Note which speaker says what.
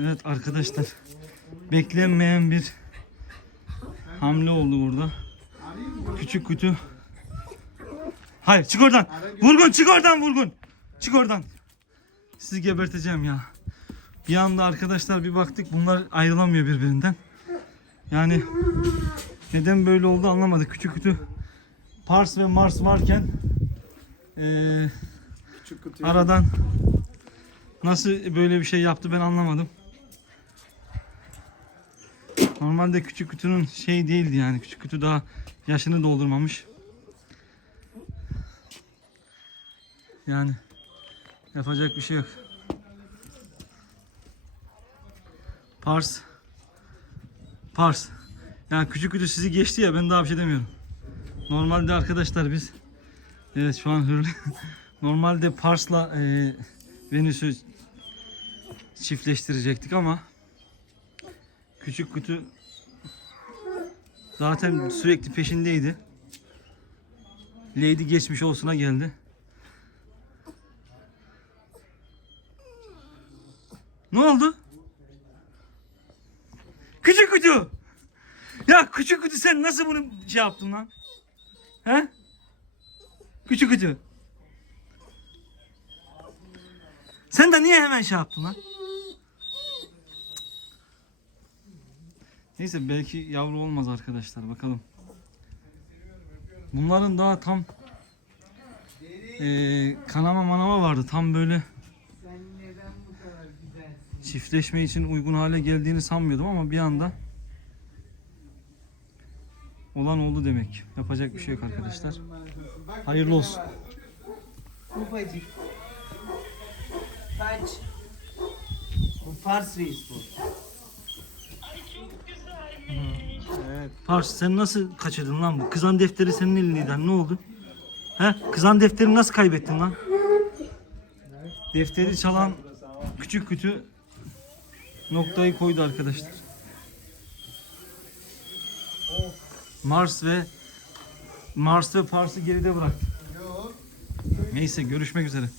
Speaker 1: Evet arkadaşlar. Beklenmeyen bir hamle oldu burada. Küçük kutu. Hayır çık oradan. Vurgun çık oradan Vurgun. Çık oradan. Sizi geberteceğim ya. Bir anda arkadaşlar bir baktık bunlar ayrılamıyor birbirinden. Yani neden böyle oldu anlamadık. Küçük kutu Pars ve Mars varken
Speaker 2: kutu.
Speaker 1: aradan nasıl böyle bir şey yaptı ben anlamadım. Normalde küçük kutunun şey değildi yani. Küçük kutu daha yaşını doldurmamış. Yani yapacak bir şey yok. Pars. Pars. Yani küçük kutu sizi geçti ya ben daha bir şey demiyorum. Normalde arkadaşlar biz Evet şu an hırlı. Normalde Pars'la e, Venüs'ü çiftleştirecektik ama küçük kutu zaten sürekli peşindeydi. Lady geçmiş olsuna geldi. Ne oldu? Küçük kutu. Ya küçük kutu sen nasıl bunu şey yaptın lan? He? Küçük kutu. Sen de niye hemen şey yaptın lan? Neyse belki yavru olmaz arkadaşlar bakalım. Bunların daha tam eee, kanama manama vardı. Tam böyle çiftleşme için uygun hale geldiğini sanmıyordum ama bir anda olan oldu demek. Yapacak bir şey yok arkadaşlar. Hayırlı olsun.
Speaker 3: Ufacık. Kaç? Fars reis bu.
Speaker 1: Evet. Pars sen nasıl kaçırdın lan bu? Kızan defteri senin elindeydi. Ne oldu? He? Kızan defterini nasıl kaybettin lan? Defteri çalan küçük kütü noktayı koydu arkadaşlar. Mars ve Mars ve Pars'ı geride bıraktı. Neyse görüşmek üzere.